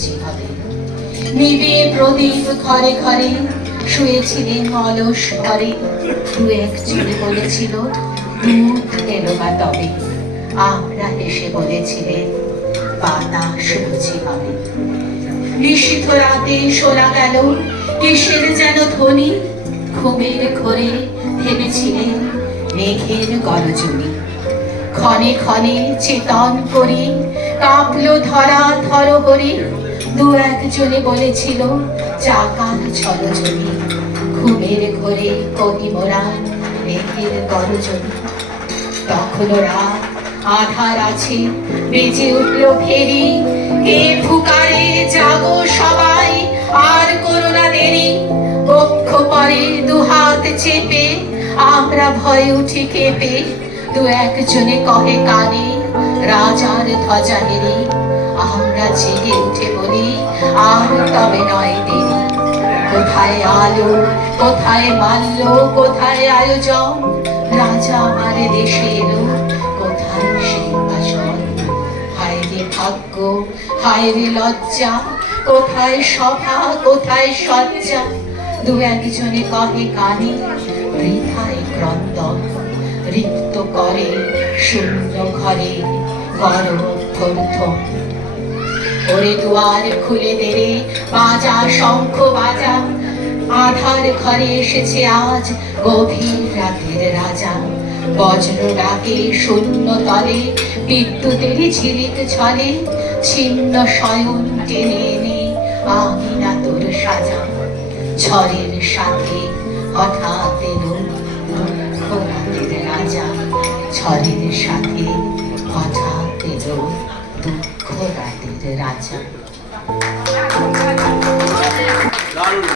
সুরুচি হবে। নিবে প্রদীপ ঘরে ঘরে, শুয়েছিলেন অলস ঘরে। দু এক চুলে বলেছিল দুধ এলো বা তবে। আমরা হেসে বলেছিলেন বাতাস রুচি হবে। নিশীথ রাতে শোনা গেল কিসের যেন ধ্বনি। ঘুমের ঘোরে ভেবেছিলেন মেঘের গরজনী। ক্ষণে ক্ষণে চেতন করি কাঁপলো ধরা ধরহরি। দু একজনে বলেছিল চাকার ছলছলি। ঘুমের ঘোরে কবি মোরা মেঘের গরজনী। তখনও রাত আধার আছে, বেজে উঠল ফেরি। কে ফুকারে জাগো সবাই, আর করো না দেরি। বক্ষ পরে দুহাত চেপে আমরা ভয়ে উঠি কেঁপে। দু একজনে কহে কানে রাজার ধ্বজা হেরি। আমরা জেগে উঠে বলি আর তবে নয় দেরি। কোথায় আলো, কোথায় মাল্য, কোথায় আয়োজন। রাজা আমার দেশে এলো, কোথায় সিংহাসন। হায় রে ভাগ্য, হায় রে লজ্জা, কোথায় সভা, কোথায় সজ্জা। দু একজনে কহে কানে বৃথায় ক্রন্দন। রিক্ত করে শূন্য ঘরে গরম থমথম। ওরে দুয়ার খুলে দে রে, বাজা শঙ্খ বাজা। আধার ঘরে এসেছে আজ গভীর রাতের রাজা। বজ্র ডাকে শূন্য তলে, বিদ্যুতেরই ঝিলিক ছলে। ছিন্ন শয়ন টেনে এনে আমি না তোর সাজা। ঝড়ের সাথে হঠাৎ এলো দুঃখ রাতের রাজা। ঝড়ের সাথে হঠাৎ এলো দুঃখ রাতের রাজা।